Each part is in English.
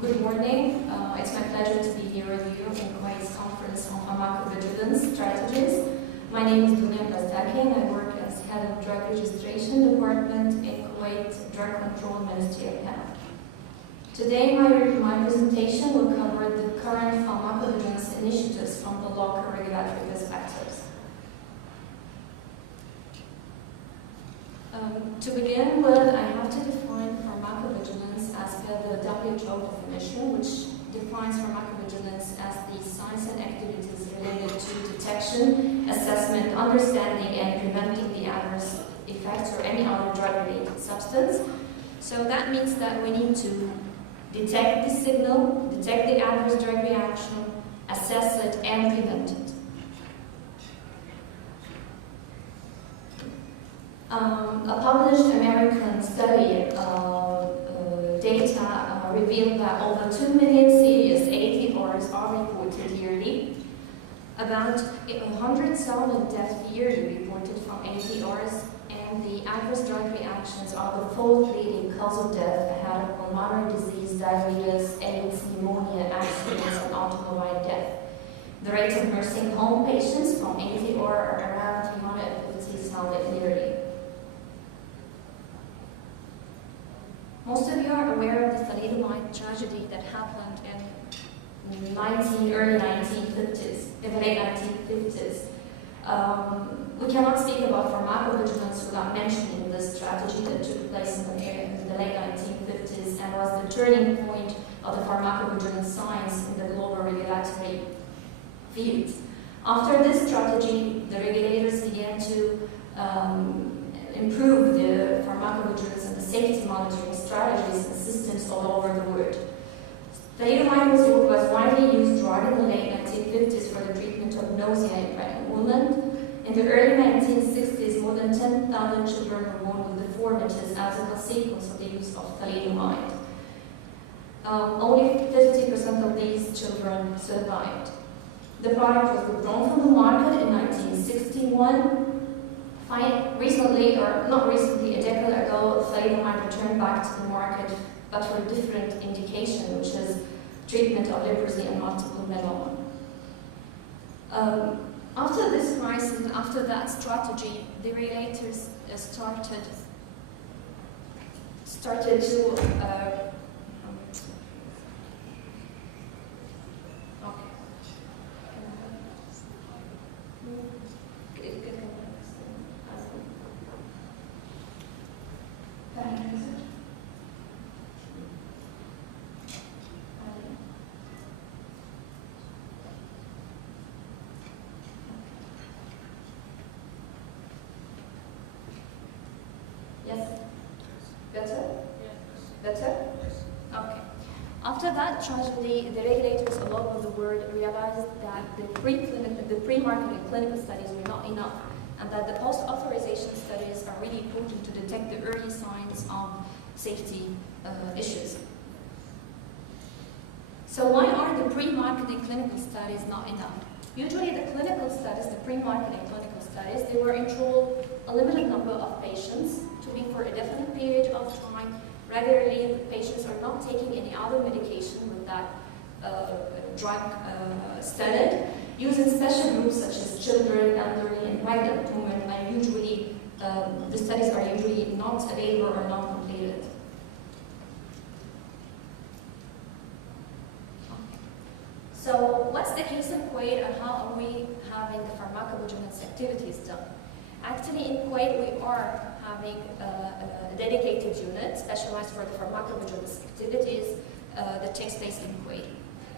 Good morning. It's my pleasure to be here with you in Kuwait's conference on pharmacovigilance strategies. My name is Donia and I work as head of drug registration department in Kuwait Drug Control Ministry of Health. Today, my presentation will cover the current pharmacovigilance initiatives from the local regulatory perspectives. To begin with, I have to define pharmacovigilance as per the WHO definition, which defines pharmacovigilance as the science and activities related to detection, assessment, understanding, and preventing the adverse effects or any other drug-related substance. So that means that we need to detect the signal, detect the adverse drug reaction, assess it, and prevent it. A published American study data revealed that over 2 million serious ATRs are reported yearly. About 100,000 deaths yearly reported from ATRs, and the adverse drug reactions are the fourth leading cause of death ahead of pulmonary disease, diabetes, AIDS, pneumonia, accidents, and automobile death. The rate of nursing home patients from ATR are around 350,000 yearly. Most of you are aware of the thalidomide tragedy that happened in early 1950s, in the late 1950s. We cannot speak about pharmacovigilance without mentioning this tragedy that took place in the late 1950s and was the turning point of the pharmacovigilance science in the global regulatory field. After this tragedy, the regulators began to improve the pharmacovigilance and the safety monitoring strategies and systems all over the world. Thalidomide was widely used drug in the late 1950s for the treatment of nausea in pregnant women. In the early 1960s, more than 10,000 children were born with deformities as a consequence of the use of thalidomide. Only 50% of these children survived. The product was withdrawn from the market in 1961. Recently, or not recently, a decade ago, thalidomide returned back to the market, but for a different indication, which is treatment of leprosy and multiple myeloma. After this crisis, and after that strategy, the regulators started to After that tragedy, the regulators all over the world realized that the pre-marketing clinical studies were not enough, and that the post-authorization studies are really important to detect the early signs of safety issues. So why are the pre-marketing clinical studies not enough? Usually the clinical studies, the pre-marketing clinical studies, they were enroll a limited number of patients to be for a definite period of time. Regularly, the patients are not taking any other medication with that drug studied. Using special groups such as children, elderly, and pregnant women are usually, the studies are usually not available or not completed. So what's the case in Kuwait and how are we having the pharmacovigilance activities done? Actually, in Kuwait, we are having a dedicated unit specialized for the pharmacovigilance activities that takes place in Kuwait.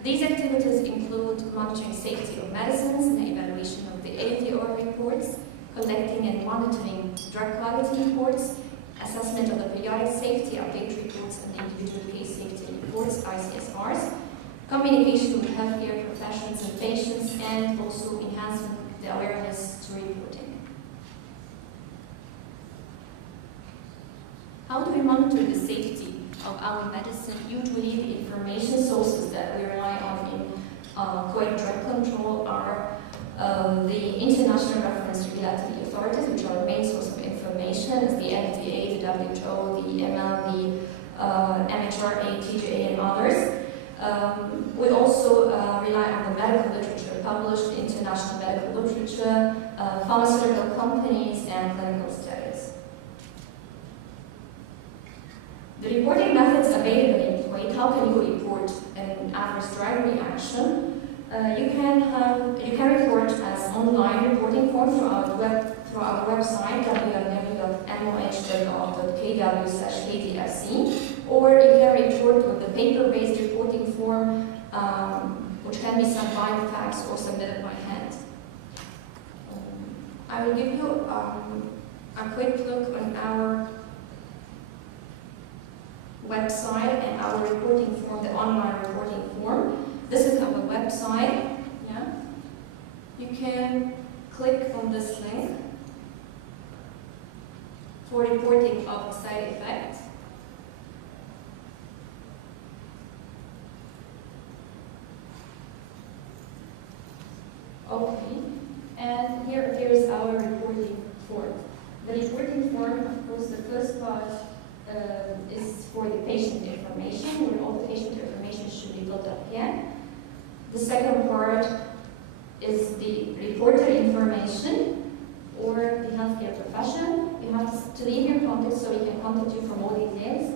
These activities include monitoring safety of medicines and evaluation of the ATR reports, collecting and monitoring drug quality reports, assessment of the periodic safety update reports and the individual case safety reports, ICSRs, communication with healthcare professionals and patients, and also enhancing the awareness to reporting. How do we monitor the safety of our medicine? Usually the information sources that we rely on in Kuwait drug control are the international reference regulatory authorities, which are our main source of information, as the FDA, the WHO, the ML, the MHRA, TGA, and others. published in international medical literature, pharmaceutical companies, and clinical studies. The reporting methods available in Kuwait. How can you report an adverse drug reaction? You can report as online reporting form through our website www.moh.gov.kw/kdfc, or you can report with the paper-based reporting form, which can be sent by fax or submitted by hand. I will give you a quick look on our website and our reporting form, the online reporting form. This is our website. Yeah, you can click on this link for reporting of side effects. Okay, and here appears our reporting form. The reporting form, of course, the first part is for the patient information, where all the patient information should be built up here. The second part is the reporter information, or the healthcare profession. You have to leave your contact so we can contact you for more details.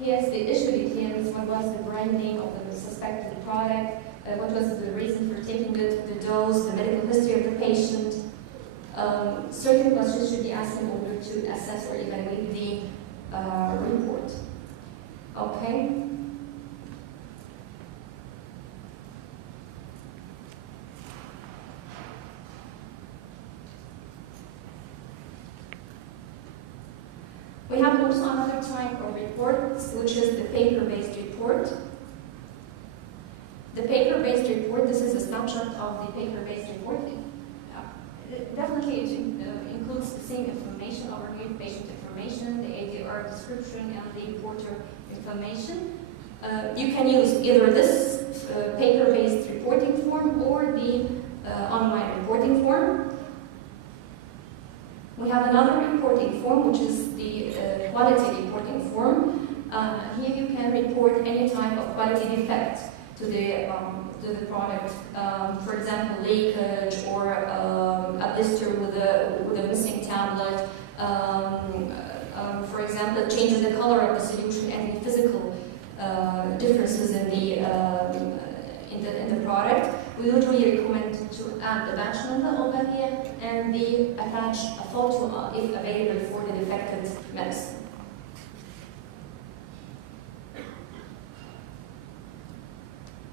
Here's the issue details: what was the brand name of the suspected product, what was the reason for taking it, the dose, the medical history of the patient. Certain questions should be asked in order to assess or evaluate the report. Okay. We have also another type of report, which is the paper-based report. The paper-based report, this is a snapshot of the paper-based report. Definitely it includes the same information, overview, patient information, the ADR description, and the reporter information. You can use either this paper-based reporting form or the online reporting form. We have another reporting form, which is the quality reporting form. Here you can report any type of quality defect to the product. For example, leakage or a blister with a missing tablet. For example, change in the color of the solution and the physical differences in the product. We usually recommend to add the batch number over here and attach a photo if available for the defected medicine.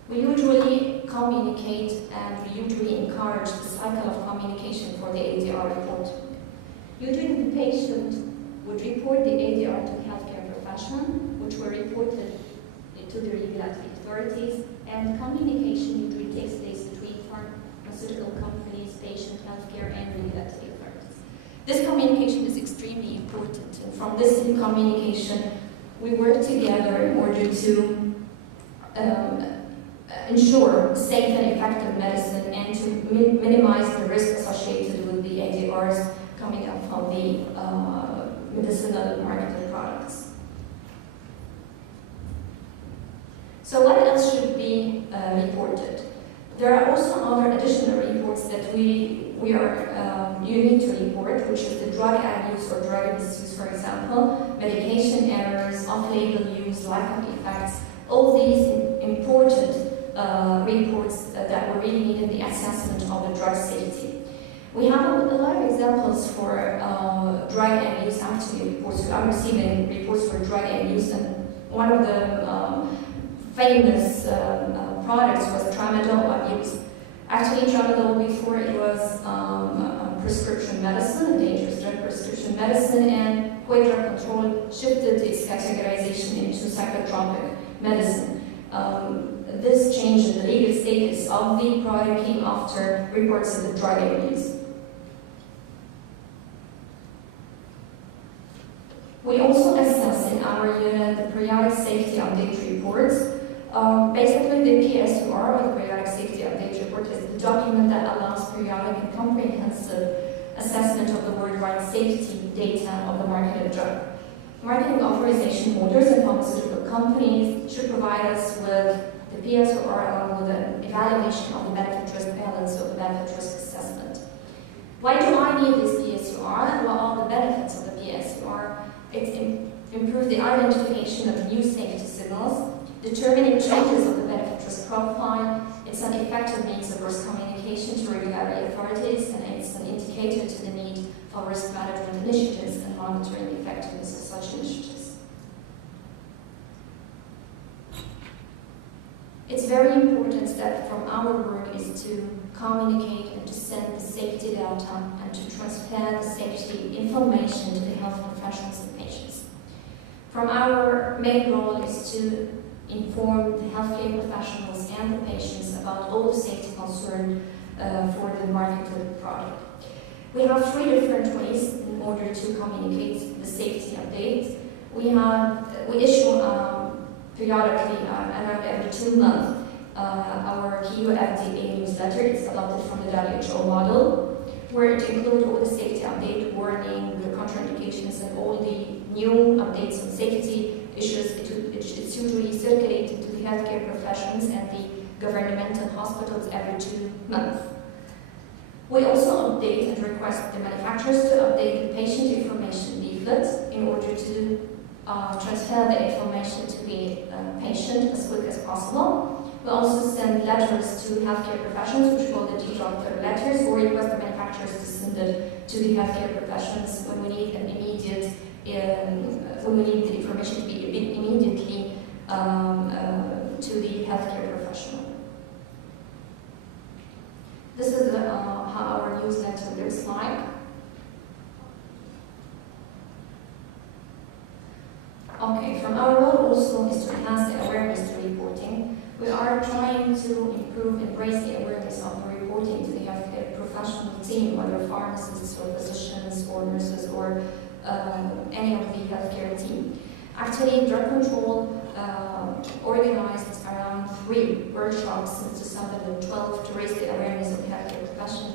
We usually communicate and we usually encourage the cycle of communication for the ADR report. Usually the patient would report the ADR to the healthcare professional, which were reported to the regulatory authorities, and communication usually takes place between pharmaceutical companies, patient, healthcare, and regulatory authorities. This communication is extremely important, and from this communication, we work together in order to ensure safe and effective medicine and to minimize the risk associated with the ADRs coming up from the medicinal marketed products. So what else should be reported? There are also other additional reports that you need to report, which is the drug abuse or drug misuse, for example, medication errors, off-label use, lack of effects, all these important reports that were really needed in the assessment of the drug safety. We have a lot of examples for drug abuse actually reports. We are receiving reports for drug abuse, and one of the famous products was tramadol abuse. Actually, tramadol before it was a prescription medicine, a dangerous drug prescription medicine, and Kuwait Drug Control shifted its categorization into psychotropic medicine. This change in the legal status of the product came after reports of the drug abuse. We also assess in our unit the periodic safety update reports. Basically, the PSUR, or the periodic safety update report, is the document that allows periodic and comprehensive assessment of the worldwide safety data of the marketed drug. Marketing authorization holders and pharmaceutical companies should provide us with the PSOR along with an evaluation of the benefit-risk balance of the benefit-risk assessment. Why do I need this PSOR? What are the benefits of the PSOR? It improves the identification of new safety signals, determining changes of the benefit-risk profile. It's an effective means of risk communication to regulatory authorities, and it's an indicator to the need for risk management initiatives and monitoring the effectiveness of such initiatives. It's very important that from our work is to communicate and to send the safety data and to transfer the safety information to the health professionals and patients. From our main role is to inform the healthcare professionals and the patients about all the safety concerns for the marketed product. We have 3 different ways in order to communicate the safety updates. We issue periodically, around every 2 months, our EU FDA newsletter. It's adopted from the WHO model, where it includes all the safety update, warning, the contraindications, and all the new updates on safety issues. It's usually circulated to the healthcare professionals and the governmental hospitals every 2 months. We also update and request the manufacturers to update the patient information leaflets in order to transfer the information to the patient as quick as possible. We also send letters to healthcare professionals, which we call the doctor letters, or request the manufacturers to send it to the healthcare professionals when we need an immediate, when we need the information to be immediately to the healthcare professional. This is how our newsletter looks like. Okay, from our role also is to enhance the awareness to reporting. We are trying to improve and raise the awareness of the reporting to the healthcare professional team, whether pharmacists or physicians or nurses or any of the healthcare team. Actually, drug control organized around 3 workshops since 2012 to raise the awareness of the healthcare profession.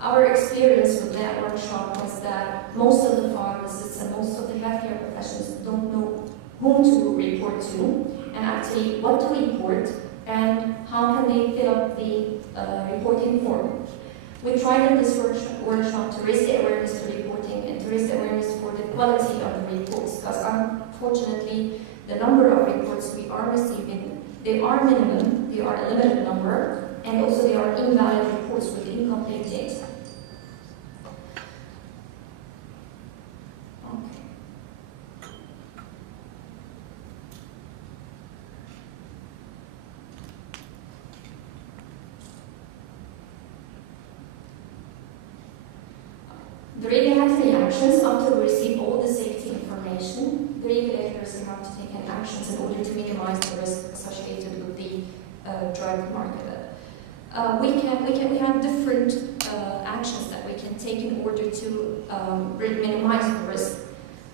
Our experience with that workshop was that most of the pharmacists and most of the healthcare professionals don't know whom to report to, and actually what to report, and how can they fill up the reporting form. We tried in this workshop to raise the awareness to reporting and to raise the awareness for the quality of the reports, because unfortunately the number of reports we are receiving, they are minimum, they are a limited number, and also they are invalid reports with incomplete data. Okay. The regulatory actions after we receive all the safety information, the regulators have to take actions in order to minimize the risk associated with the drug market. We have different actions that we can take in order to minimize the risk.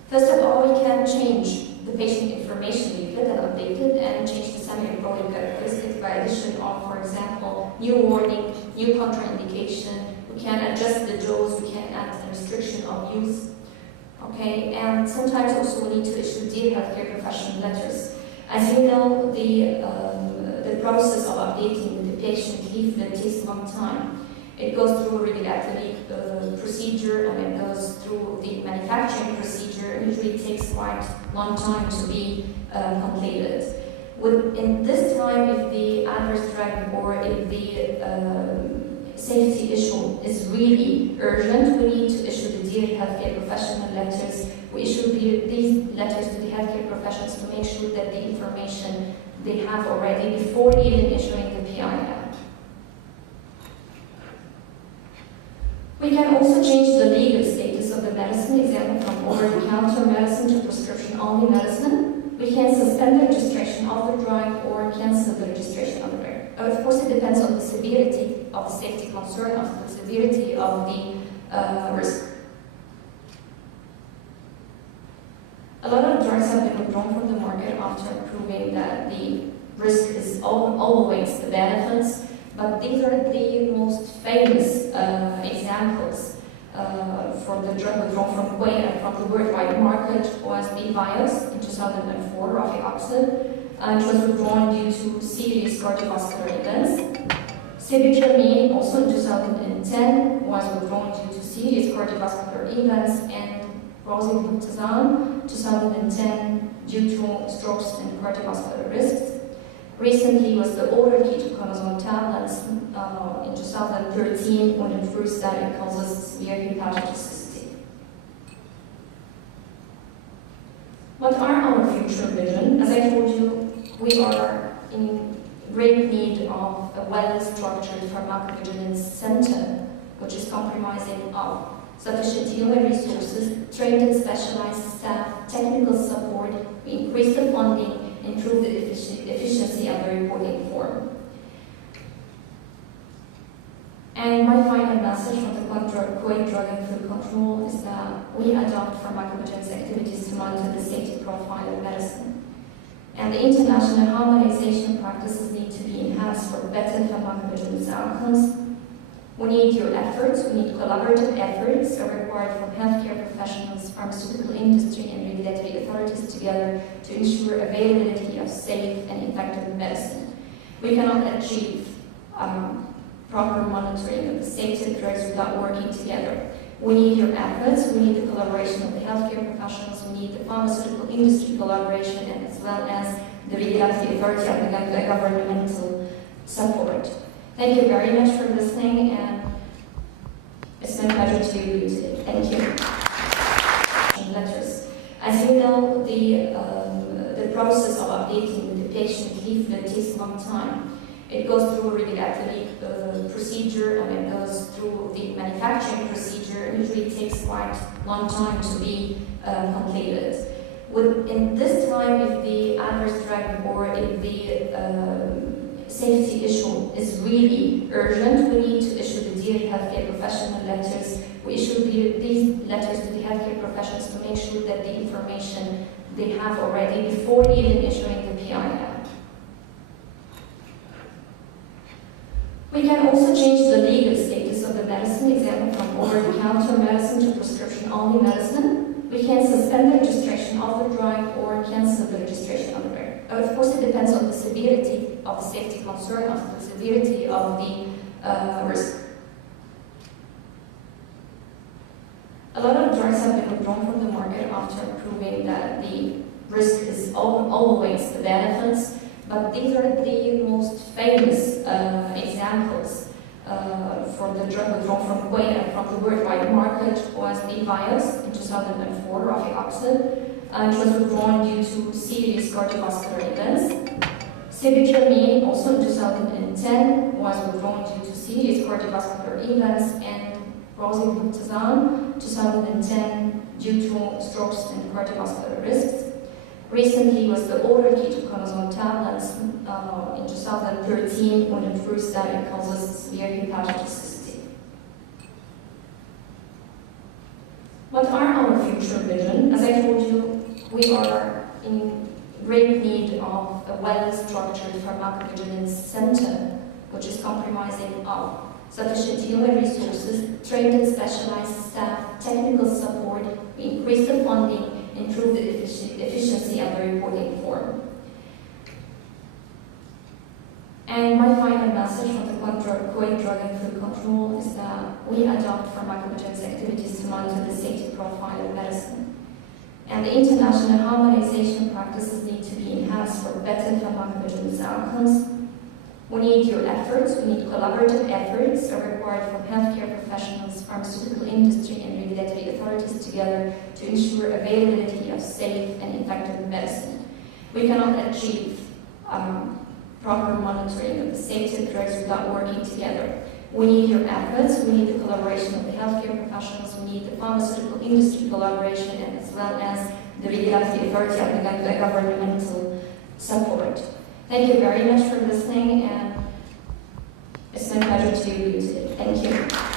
First of all, we can change the patient information leaflet and update it and change the semi-embolic characteristics by addition of, for example, new warning, new contraindication. We can adjust the dose, we can add a restriction of use. Okay, and sometimes also we need to issue dear healthcare professional letters. As you know, the process of updating the patient leaflet takes a long time. It goes through a regulatory procedure, and it goes through the manufacturing procedure. Usually it takes quite a long time to be completed. In this time, if the adverse drug or if the safety issue is really urgent, we need to issue the dear healthcare professional letters. We issue these letters to the healthcare professionals to make sure that the information they have already before even issuing the PIL. We can also change the legal status of the medicine, example from over-the-counter medicine to prescription-only medicine. We can suspend the registration of the drug or cancel the registration of the drug. Of course, it depends on the severity of the safety concern, of the severity of the risk. A lot of drugs have been withdrawn from the market after proving that the risk is always the benefits, but these are the most famous examples from the drug withdrawn from the worldwide market was the Bios in 2004, rofecoxib, and it was withdrawn due to serious cardiovascular events. Sibutramine, also in 2010, was withdrawn due to serious cardiovascular events, and rosuvastatin, 2010, due to strokes and cardiovascular risks. Recently was the oral ketoconazole tablets in 2013, when it proves that it causes severe hepatotoxicity. What are our future vision? As I told you, we are in great need of a well-structured pharmacovigilance center, which is comprising of sufficient human resources, trained and specialized staff, technical support, increase the funding, improve the efficiency of the reporting form. And my final message from the Kuwait Drug and Food Control is that we adopt pharmacovigilance activities to monitor the safety profile of medicine. And the international harmonization practices need to be enhanced for better pharmacovigilance outcomes. We need your efforts, we need collaborative efforts are required from healthcare professionals, pharmaceutical industry, and regulatory authorities together to ensure availability of safe and effective medicine. We cannot achieve proper monitoring of the safety of drugs without working together. We need your efforts, we need the collaboration of the healthcare professionals, we need the pharmaceutical industry collaboration, and as well as the regulatory authority and the governmental support. Thank you very much for listening, and it's been a pleasure to be with you today. Thank you. Letters. As you know, the process of updating the patient leaflet takes a long time. It goes through a regulatory procedure, and it goes through the manufacturing procedure. Usually it takes quite a long time to be completed. In this time, if the adverse drug or if the safety issue is really urgent, we need to issue the Dear Healthcare Professional letters. We issue these letters to the healthcare professionals to make sure that the information they have already before even issuing the PIL. We can also change the legal status of the medicine, example from over-the-counter medicine to prescription-only medicine. We can suspend the registration of the drug or cancel the registration of the drug. Of course, it depends on the severity of the safety concern, of the severity of the risk. A lot of drugs have been withdrawn from the market after proving that the risk is always the benefits, but these are the most famous examples for the drug withdrawn from Kuwait and from the worldwide market was the Vios in 2004, Rafiqoxib, and it was withdrawn due to serious cardiovascular events. Sibutramine, also in 2010, was withdrawn due to serious cardiovascular events, and rosuvastatin, 2010, due to strokes and cardiovascular risks. Recently was the oral ketoconazole tablets in 2013, when it proves that it causes severe hepatotoxicity. What are our future vision? As I told you, we are in great need of a well-structured pharmacovigilance center, which is comprising of sufficient human resources, trained and specialized staff, technical support, increase the funding, improve the efficiency of the reporting form. And my final message from the Kuwait Drug and Food Control is that we adopt pharmacovigilance activities to monitor the safety profile of medicine. And the international harmonization practices need to be enhanced for better pharmacovigilance outcomes. We need your efforts, we need collaborative efforts are required from healthcare professionals, pharmaceutical industry, and regulatory authorities together to ensure availability of safe and effective medicine. We cannot achieve proper monitoring of the safety of drugs without working together. We need your efforts, we need the collaboration of the healthcare professionals, we need the pharmaceutical industry collaboration, and as well as the regulatory authority and the governmental support. Thank you very much for listening, and it's been a pleasure to be with you today. Thank you.